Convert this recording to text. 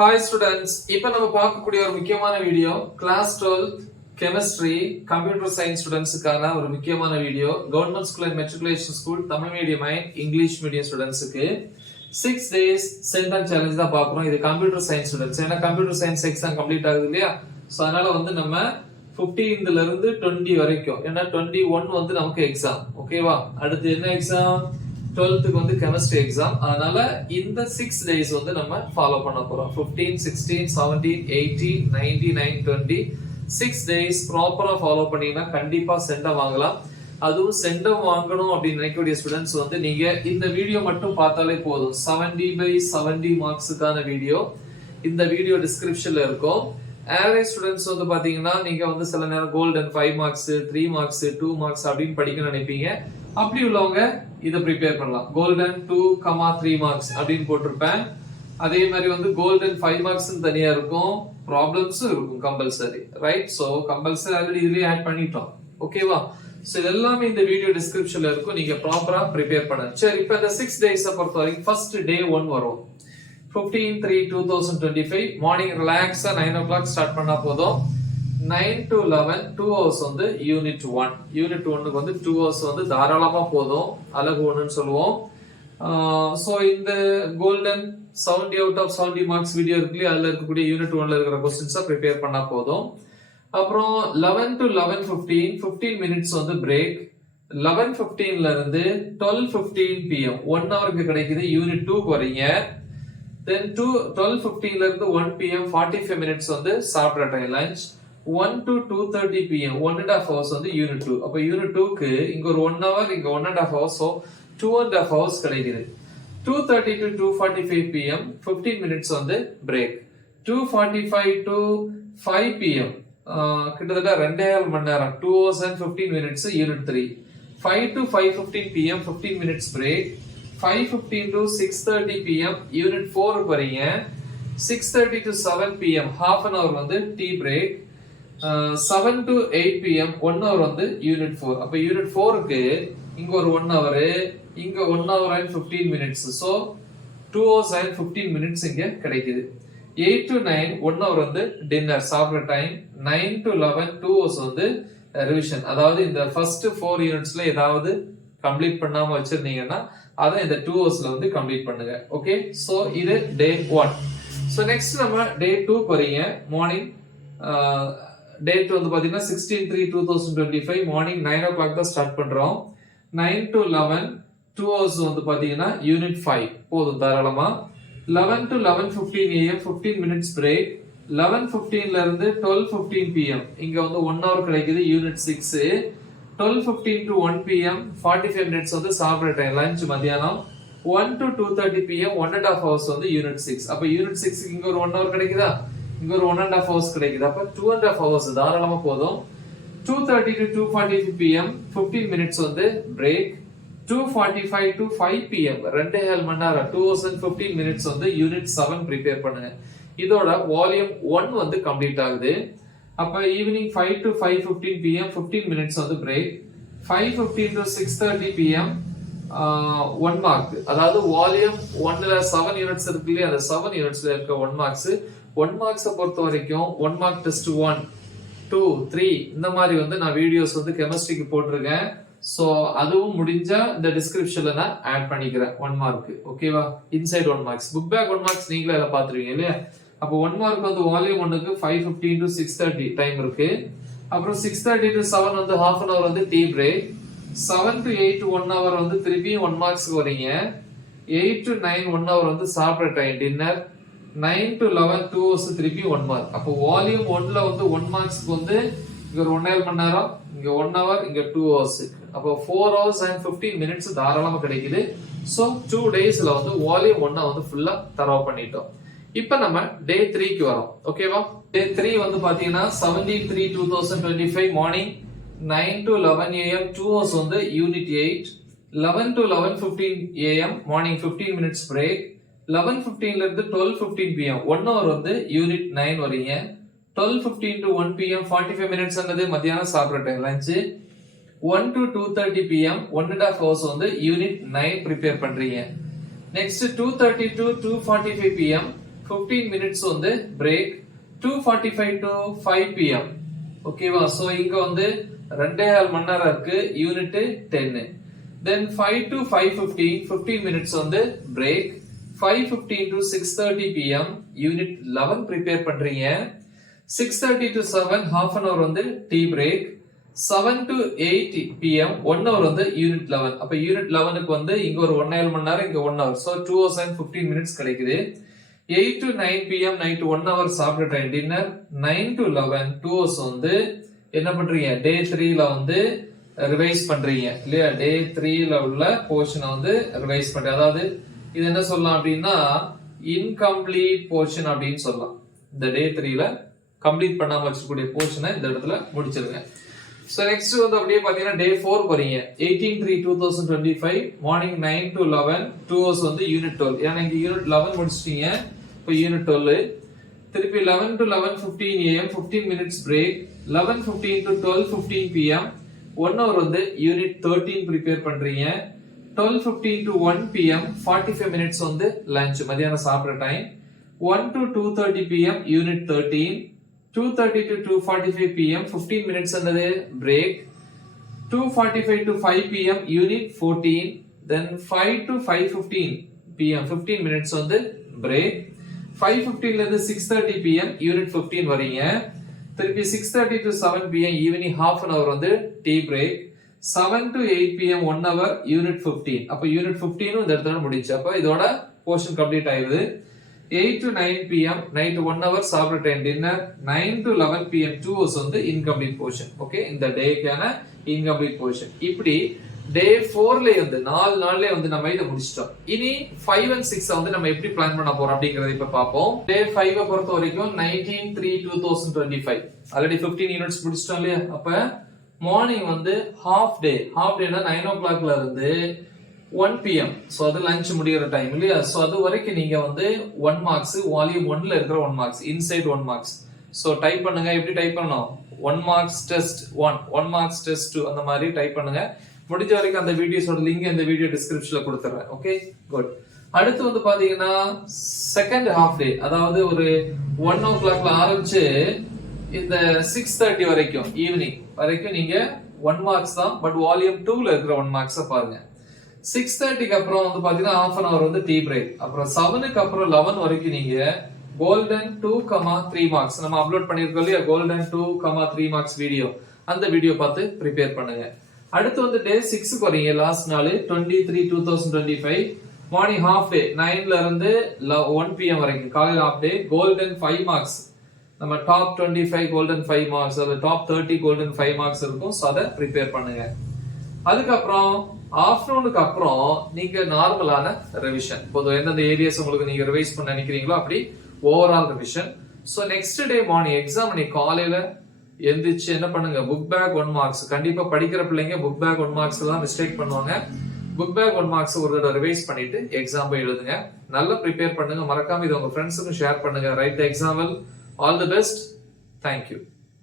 Hi students, இப்போ நம்ம பார்க்கக்கூடிய ஒரு முக்கியமான video class 12 chemistry computer science ஸ்டூடெண்ட்ஸ்க்கான ஒரு முக்கியமான video government school and matriculation school Tamil medium and English medium ஸ்டூடெண்ட்ஸ்க்கு 6 days சென்டம் சேலஞ்ச் தான் பார்க்குறோம். இது கம்ப்யூட்டர் சயின்ஸ் ஸ்டூடெண்ட்ஸ், ஏன்னா கம்ப்யூட்டர் சயின்ஸ் எக்ஸாம் கம்ப்ளீட் ஆகுது இல்லையா? ஸோ அதனால வந்து நம்ம 15th இருந்து 20 வரைக்கும், ஏன்னா 21 வந்து நமக்கு எக்ஸாம். ஓகேவா? அடுத்து என்ன எக்ஸாம்? 12th வந்து கெமிஸ்ட்ரி எக்ஸாம். அதனால இந்த 6 days வந்து நம்ம ஃபாலோ பண்ண போறோம். 15, 16, 17, 18, 19, 20 6 days ப்ராப்பரா ஃபாலோ பண்ணீங்கன்னா கண்டிப்பா சென்டம் வாங்கலாம். அதுவும் சென்டம் வாங்கணும் அப்படின்னு நினைக்கக்கூடிய ஸ்டூடெண்ட்ஸ் வந்து நீங்க இந்த வீடியோ மட்டும் பார்த்தாலே போதும். 70/70 மார்க்ஸுக்கான வீடியோ இந்த வீடியோ டிஸ்கிரிப்ஷன்ல இருக்கும். ஆவரேஜ் ஸ்டூடெண்ட்ஸ் வந்து பாத்தீங்கன்னா நீங்க வந்து சில நேரம் கோல்டன் 5 மார்க்ஸ், 3 மார்க்ஸ், 2 மார்க்ஸ் அப்படின்னு படிக்க நினைப்பீங்க. அப்படி உள்ளவங்க இதை ப்ரிப்பேர் பண்ணலாம். கோல்டன் 2,3 மார்க்ஸ் அப்படின்னு போட்டிருப்பேன். அதே மாதிரி வந்து கோல்டன் 5 மார்க்ஸ் தனியா இருக்கும், ப்ராப்ளம்ஸும் இருக்கும் compulsory, right? So compulsory already இதுலயே ஆட் பண்ணிட்டோம். ஓகேவா? சோ இது எல்லாமே இந்த வீடியோ டிஸ்கிரிப்ஷன்ல இருக்கும், நீங்க ப்ராப்பரா ப்ரிப்பேர் பண்ணுங்க. சரி, இப்போ இந்த 6 days பொறுத்த வரைக்கும் ஃபர்ஸ்ட் டே 1 வரும். 15/3/2025 மார்னிங் ரிலாக்ஸா 9 o'clock ஸ்டார்ட் பண்ணா போதும். 9 to 11 2 hours வந்து யூனிட் 1. யூனிட் 1க்கு வந்து 2 hours வந்து தாராளமா போதும். அலகு 1ன்னு சொல்லுவோம். சோ இந்த golden 70 out of 70 marks video இருக்குல்ல, அதுல இருக்கக்கூடிய யூனிட் 1ல இருக்கிற क्वेश्चंस ப்ரிப்பேர் பண்ணா போதும். அப்புறம் 11 to 11:15 15 மினிட்ஸ் வந்து பிரேக். 11:15ல இருந்து 12:15 pm 1 ஹவருக்கு கிடைக்குது. யூனிட் 2க்கு வரீங்க. Then 12:15ல இருந்து 1 pm 45 மினிட்ஸ் வந்து சாப்பிட்ற time lunch. 1 to 2:30 pm 1.5 hours வந்து யூனிட் 2. அப்ப யூனிட் 2க்கு இங்க ஒரு 1 hour, இங்க 1.5 hours, so 2.5 hours கிடைக்குது. 2:30 to 2:45 pm 15 மினிட்ஸ் வந்து பிரேக். 2:45 to 5 pm கிட்டத்தட்ட 2.5 மணி நேரம், 2 hours and 15 minutes unit 3. 5 to 5:15 pm 15 minutes break. 5:15 to 6:30 pm unit 4 வரீங்க. 6:30 to 7 pm half an hour வந்து tea break. 7 to 8 pm 1 hour வந்து unit 4. அப்ப unit 4க்கு இங்க ஒரு 1 hour, இங்க 1 hour and 15 minutes, so 2 hours and 15 minutes இங்க கிடைக்குது. 8 to 9 1 hour வந்து டின்னர் சாப்பிட்ற டைம். 9 to 11 2 hours வந்து ரிவிஷன். அதாவது இந்த ஃபர்ஸ்ட் 4 யூனிட்ஸ்ல ஏதாவது கம்ப்ளீட் பண்ணாம வச்சிருந்தீங்கன்னா அதை இந்த 2 ஹவர்ஸ்ல வந்து கம்ப்ளீட் பண்ணுங்க. ஓகே, சோ இது டே 1. சோ நெக்ஸ்ட் நம்ம டே 2 வரீங்க. மார்னிங் டே 2 வந்து பாத்தீங்கன்னா 16/3/2025 மார்னிங் 9 o'clock தான் ஸ்டார்ட் பண்றோம். 9 to 11 2 hours வந்து பாத்தீங்கன்னா யூனிட் 5 போதும் தாராளமா. 11 to 11:15 am 15 minutes break. 11:15ல இருந்து 12:15 pm இங்க வந்து 1 hour கிடைக்குது யூனிட் 6. 12:15 to 1 pm 45 minutes வந்து சாப்பிட்ற டைம் லஞ்ச் மத்தியானம். 1 to 2:30 pm 1.5 hours வந்து யூனிட் 6. அப்ப யூனிட் 6க்கு இங்க ஒரு 1 hour கிடைக்குதா, இங்க ஒரு 1.5 hours கிடைக்குது. அப்ப 2.5 hours தாராளமா போதும். 2:30 to 2:45 pm 15 minutes வந்து பிரேக். 2:45 to 5 pm 2.5 மணி நேரம் 2 hours and 15 minutes வந்து யூனிட் 7 ப்ரிப்பேர் பண்ணுங்க. இதோட வால்யூம் 1 வந்து கம்ப்ளீட் ஆகுது. அப்ப ஈவினிங் 5 to 5:15 pm 15 minutes வந்து பிரேக். 5:15 to 6:30 pm 1 mark. அதாவது வால்யூம் 1ல 7 யூனிட்ஸ் இருக்கு இல்லையா, அந்த 7 யூனிட்ஸ்ல இருக்க 1 மார்க்ஸ். 1 மார்க்ஸை பொறுத்த வரைக்கும் 1 மார்க் டெஸ்ட் 1 2 3 இந்த மாதிரி வந்து நான் வீடியோஸ் வந்து கெமிஸ்ட்ரிக்கு போட்டிருக்கேன். சோ அதுவும் முடிஞ்சா இந்த டிஸ்கிரிப்ஷன்ல நான் ஆட் பண்ணிக்கிறேன் 1 மார்க். ஓகேவா? Inside 1 marks, book back 1 marks நீங்களே அதை பாத்துருவீங்க இல்லையா? அப்போ 1 மார்க் வந்து வால்யூம் 1க்கு 5:15 to 6:30 டைம் இருக்கு. அப்புறம் 6:30 to 7 வந்து half an hour வந்து டீ பிரேக். 7 to 8 1 hour வந்து திருப்பி 1 மார்க்ஸ்க்கு வரீங்க. 8 to 9 1 hour வந்து சாப்பிட்ற டைம் டின்னர். 9 to 11 2 hours திருப்பி 1 மார்க். அப்போ வால்யூம் 1ல வந்து 1 மார்க்ஸ்க்கு வந்து இங்க ஒரு 1.5 மணி நேரம், இங்க 1 hour, இங்க 2 hours. அப்போ 4 hours and 15 minutes தாராளமா கிடைக்குது. சோ 2 daysல வந்து வால்யூம் 1 வந்து ஃபுல்லா தரவு பண்ணிட்டோம். இப்போ நம்ம டே 3க்கு வரோம். ஓகேவா? டே 3 வந்து பாத்தீங்கன்னா 17/3/2025 மார்னிங் 9 to 11 am 2 hours வந்து unit 8. 11 to 11:15 am morning 15 minutes break. 11:15ல இருந்து 12:15 pm 1 hour வந்து யூனிட் 9 வரீங்க. 12:15 to 1 pm 45 minutes என்னது மத்தியானம் சாப்பிட்ற time lunch. 1 to 2:30 pm 1.5 hours வந்து யூனிட் 9 ப்ரிப்பேர் பண்றீங்க. நெக்ஸ்ட் 2:30 to 2:45 pm 15 minutes வந்து break. 2:45 to 5 p.m. ஓகேவா? சோ இங்க வந்து 2.5 மணி நேரம் இருக்கு. யூனிட் 10. Then 5 to 5:15 15 minutes வந்து break. 5:15 to 6:30 p.m. Unit 11 prepare பண்றீங்க. 6:30 to 7 half an hour வந்து tea break. 7 to 8 p.m. 1 hour வந்து யூனிட் 11. அப்ப யூனிட் 11க்கு வந்து இங்க ஒரு 1.5 மணி நேரம், இங்க 1 hour. So 2 hours and 15 minutes கிடைக்குது. 8 to 9 p.m. night 1 hour சாப்பிட்ட டைம் டின்னர். 9 to 11 2 hours வந்து என்ன பண்றீங்க? டே 3ல வந்து ரிவைஸ் பண்றீங்க இல்லையா? டே 3ல உள்ள போர்ஷனை வந்து ரிவைஸ் பண்றீங்க. அதாவது இது என்ன சொல்லலாம் அப்படின்னா இன்கம்ப்ளீட் போர்ஷன் அப்படின்னு சொல்லலாம். இந்த டே 3ல கம்ப்ளீட் பண்ணாம வச்சிருக்கக்கூடிய போர்ஷனை இந்த இடத்துல முடிச்சிருங்க. சோ நெக்ஸ்ட் வந்து அப்படியே பாத்தீங்கன்னா டே 4 போறீங்க. 18/3/2025 மார்னிங் 9 to 11 2 hours வந்து யூனிட் 12. ஏன்னா இங்க யூனிட் 11 முடிச்சிட்டீங்க. இப்போ யூனிட் 12 திருப்பி 11 to 11:15 am 15 minutes break. 11:15 to 12:15 p.m. 1 hour வந்து யூனிட் 13 prepare பண்றீங்க. 12:15 to 1 p.m. 45 minutes வந்து லஞ்ச் மதியானம் சாப்பிடுற time. 1 to 2:30 p.m. Unit 13. 2:30 to 2:45 p.m. 15 minutes என்னது break. 2:45 to 5 p.m. Unit 14. Then 5 to 5:15 p.m. 15 minutes வந்து break. 5:15 ல இருந்து 6:30 p.m. யூனிட் 15 வரீங்க. திருப்பி 6:30 to 7 p.m. Evening half an hour வந்து tea break. 7 to 8 p.m. 1 hour unit 15. அப்ப யூனிட் 15 இந்த இடத்துல முடிச்சு. அப்ப இதோட போர்ஷன் கம்ப்ளீட் ஆயிருது. 8 to 9 p.m. நைட் 1 hour சாப்பிட்ட time dinner. 9 to 11 p.m. 2 hours வந்து இன்கம்ப்ளீட் போர்ஷன். ஓகே, இந்த டேக்கான இன்கம்ப்ளீட் போர்ஷன். இப்படி டே 4ல வந்து 4 நாள்லயே வந்து நம்ம இத முடிச்சிட்டோம். இனி 5 and 6 வந்து நம்ம எப்படி பிளான் பண்ண போறோம் அப்படிங்கறத இப்ப பாப்போம். டே 5 பொறுத்த வரைக்கும் 19/3/2025 ஆல்ரெடி 15 யூனிட்ஸ் முடிச்சிட்டோம் இல்லையா? அப்ப மார்னிங் வந்து ஹாஃப் டேனா 9 o'clock ல இருந்து 1 p.m. சோ அது லஞ்ச் முடியற டைம் இல்லையா? சோ அது வரைக்கும் நீங்க வந்து 1 மார்க்ஸ் வால்யூம் 1ல இருக்கிற 1 marks inside 1 marks. So type பண்ணுங்க. எப்படி டைப் பண்ணனும்? 1 மார்க்ஸ் டெஸ்ட் 1 1 மார்க்ஸ் டெஸ்ட் 2 அந்த மாதிரி டைப் பண்ணுங்க. முடிஞ்ச வரைக்கும் அந்த வீடியோஸோட லிங்க் இந்த வீடியோ டிஸ்கிரிப்ஷன்ல கொடுத்துறேன். Okay, good. அடுத்து வந்து பாத்தீங்கன்னா செகண்ட் ஹாஃப் டே, அதாவது ஒரு 1 o'clock ல ஆரம்பிச்சு இந்த 6:30 வரைக்கும் ஈவினிங் வரைக்கும் நீங்க 1 மார்க்ஸ் தான். பட் வால்யூம் 2ல இருக்கிற 1 மார்க்ஸ் பாருங்க. 6:30க்கு அப்புறம் வந்து பாத்தீங்கன்னா half an hour வந்து டீ பிரேக். அப்புறம் 7க்கு அப்புறம் 11 வரைக்கும் நீங்க கோல்டன் 2,3 மார்க்ஸ் நம்ம அப்லோட் பண்ணிருக்கோம் இல்லையா? கோல்டன் 2,3 மார்க்ஸ் வீடியோ, அந்த வீடியோ பார்த்து ப்ரிப்பேர் பண்ணுங்க. அடுத்து வந்து டே 6க்கு வரீங்க. லாஸ்ட் நாள் 23/2025 மார்னிங் ஹாஃப் டே 9ல இருந்து 1 p.m. வரைக்கும் காலையில ஹாஃப் டே. கோல்டன் 5 மார்க்ஸ் நம்ம டாப் 25 கோல்டன் 5 மார்க்ஸ், அது டாப் 30 கோல்டன் 5 மார்க்ஸ் இருக்கும். சோ அதை ப்ரிப்பேர் பண்ணுங்க. அதுக்கப்புறம் ஆஃப்டர்நூனுக்கு அப்புறம் நீங்க நார்மலான ரிவிஷன், பொதுவாக எந்தெந்த ஏரியாஸ் உங்களுக்கு நீங்க ரிவைஸ் பண்ண நினைக்கிறீங்களோ அப்படி overall revision. So next day morning exam நீ காலையில எந்திரிச்சு என்ன பண்ணுங்க? Book back 1 marks. கண்டிப்பா படிக்கிற பிள்ளைங்க புக் பேக் 1 மார்க்ஸ் தான் மிஸ்டேக் பண்ணுவாங்க. புக் பேக் 1 மார்க்ஸ் ஒரு தடவை ரிவைஸ் பண்ணிட்டு எக்ஸாம் போய் எழுதுங்க. நல்லா ப்ரிப்பேர் பண்ணுங்க. மறக்காம இது உங்க ஃப்ரெண்ட்ஸுக்கும் ஷேர் பண்ணுங்க. Right the example. All the best. Thank you.